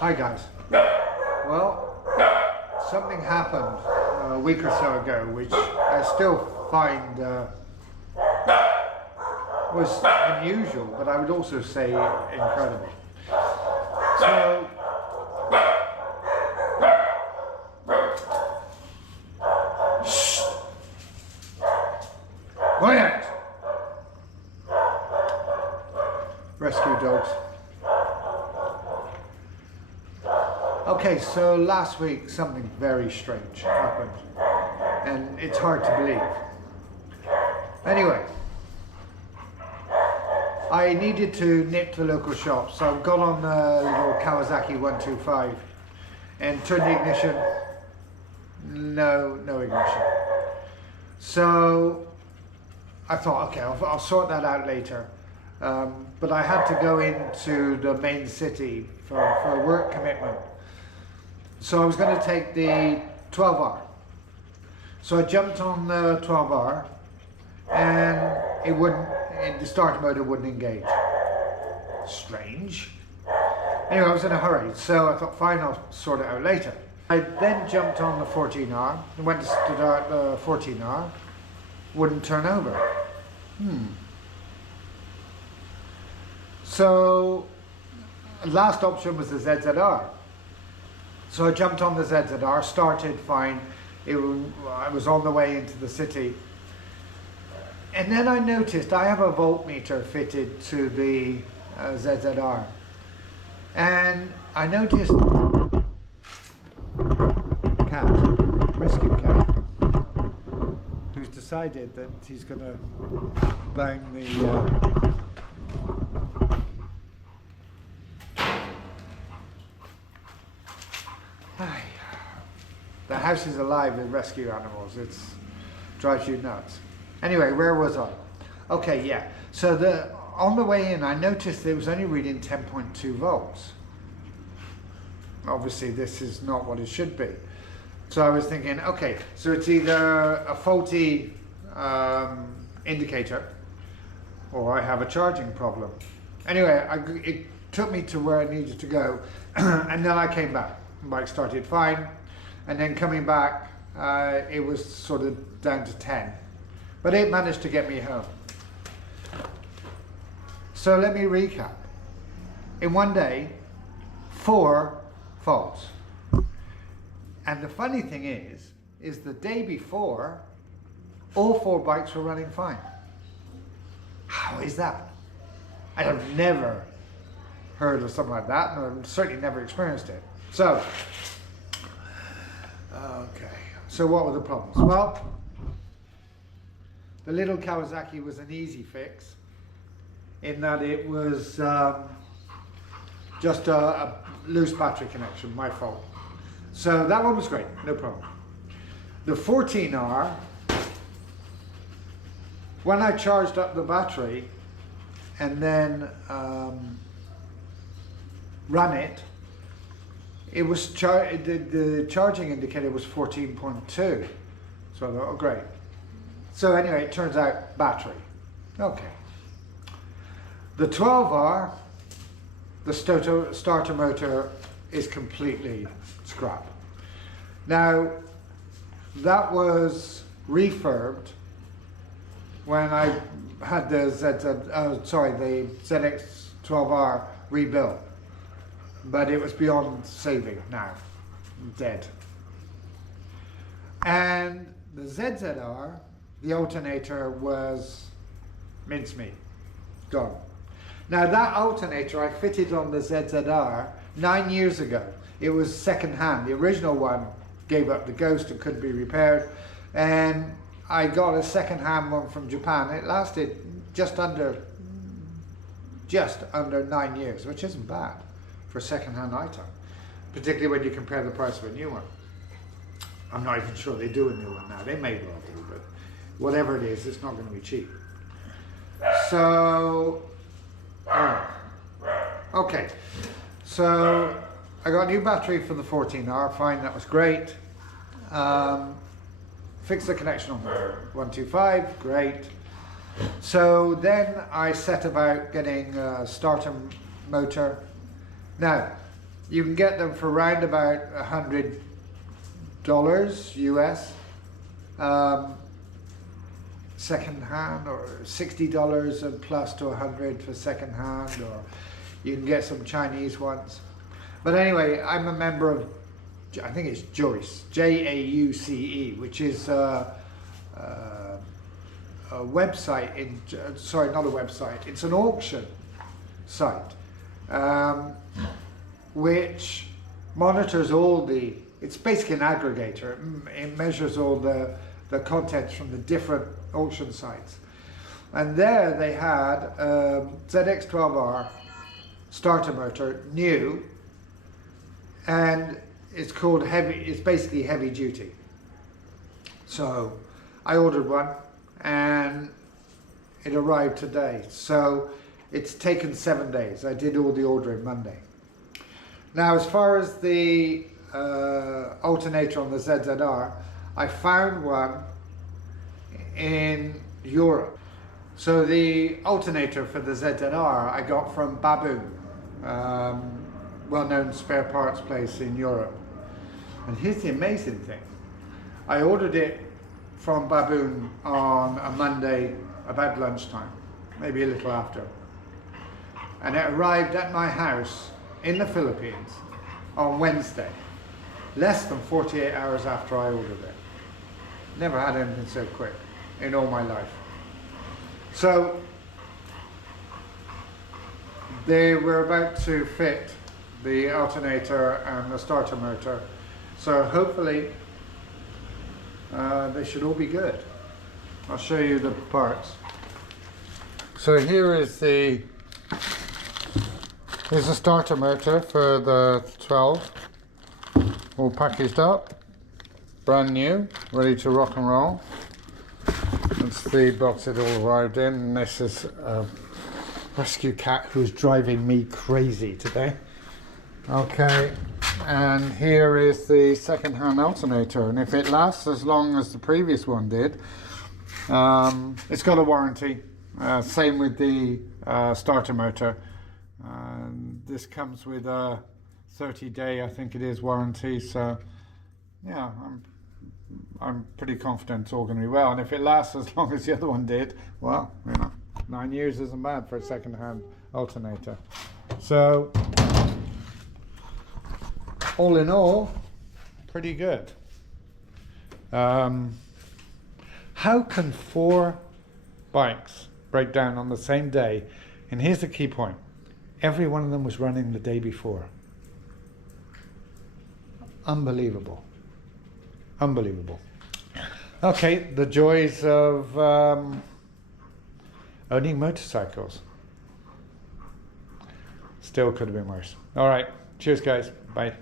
Hi guys. Well, something happened a week or so ago which I still find was unusual, but I would also say incredible. So, shh! Quiet! Rescue dogs. Okay, so last week something very strange happened, and it's hard to believe. Anyway, I needed to nip to the local shop, so I got on the little Kawasaki 125 and turned the ignition. No ignition. So I thought, okay, I'll sort that out later. But I had to go into the main city for a work commitment. So I was going to take the 12R. So I jumped on the 12R and it wouldn't, the starter motor wouldn't engage. Strange. Anyway, I was in a hurry, so I thought, fine, I'll sort it out later. I then jumped on the 14R and went to start the 14R, wouldn't turn over. So, last option was the ZZR. So I jumped on the ZZR, started fine. I was on the way into the city. And then I noticed I have a voltmeter fitted to the ZZR. And I noticed cat, rescue cat, who's decided that he's going to bang the the house is alive with rescue animals. It drives you nuts. Anyway, where was I? Okay, yeah. So on the way in, I noticed it was only reading 10.2 volts. Obviously, this is not what it should be. So I was thinking, okay, so it's either a faulty indicator or I have a charging problem. Anyway, it took me to where I needed to go, and then I came back. The bike started fine. And then coming back, it was sort of down to 10. But it managed to get me home. So let me recap. In one day, 4 faults. And the funny thing is the day before, all 4 bikes were running fine. How is that? I have never heard of something like that, and I've certainly never experienced it. So, okay, so what were the problems? Well, the little Kawasaki was an easy fix in that it was just a loose battery connection, my fault. So that one was great, no problem. The 14R, when I charged up the battery and then ran it, it was the charging indicator was 14.2. So I thought, oh great. So anyway, it turns out battery. Okay. The 12R, the starter motor is completely scrap. Now, that was refurbed when I had the ZX12R rebuilt. But it was beyond saving now, dead. And the ZZR, the alternator was mincemeat, gone. Now that alternator I fitted on the ZZR 9 years ago. It was second hand. The original one gave up the ghost and couldn't be repaired. And I got a second hand one from Japan. It lasted just under 9 years, which isn't bad for a second-hand item, particularly when you compare the price of a new one. I'm not even sure they do a new one now. They may well do, but whatever it is, it's not going to be cheap. So, okay. So, I got a new battery for the 14R, fine, that was great. Fixed the connection on the 125, great. So then I set about getting a starter motor. Now, You can get them for around about $100 US, second hand, or $60 and plus to 100 for second hand, or you can get some Chinese ones. But anyway, I'm a member of, I think it's Jauce, Jauce, which is a website, sorry, not a website, it's an auction site, which monitors all the, it's basically an aggregator. It measures all the contents from the different auction sites. And there they had ZX12R starter motor, new, and it's called heavy, it's basically heavy duty. So I ordered one and it arrived today. So it's taken 7 days. I did all the ordering Monday. Now, as far as the alternator on the ZZR, I found one in Europe. So the alternator for the ZZR I got from Baboon, well-known spare parts place in Europe. And here's the amazing thing. I ordered it from Baboon on a Monday about lunchtime, maybe a little after. And it arrived at my house in the Philippines on Wednesday, less than 48 hours after I ordered it. Never had anything so quick in all my life. So they were about to fit the alternator and the starter motor, so hopefully they should all be good. I'll show you the parts. So here's the starter motor for the 12, all packaged up, brand new, ready to rock and roll. That's the box it all arrived in, and this is a rescue cat who's driving me crazy today. Okay, and here is the second-hand alternator, and if it lasts as long as the previous one did, it's got a warranty. Same with the starter motor. This comes with a 30-day, I think it is, warranty. So yeah, I'm pretty confident it's all going to be well. And if it lasts as long as the other one did, well, you know, 9 years isn't bad for a second-hand alternator. So all in all, pretty good. How can 4 bikes break down on the same day? And here's the key point. Every one of them was running the day before. Unbelievable. Unbelievable. Okay, the joys of owning motorcycles. Still could have been worse. All right, cheers guys, bye.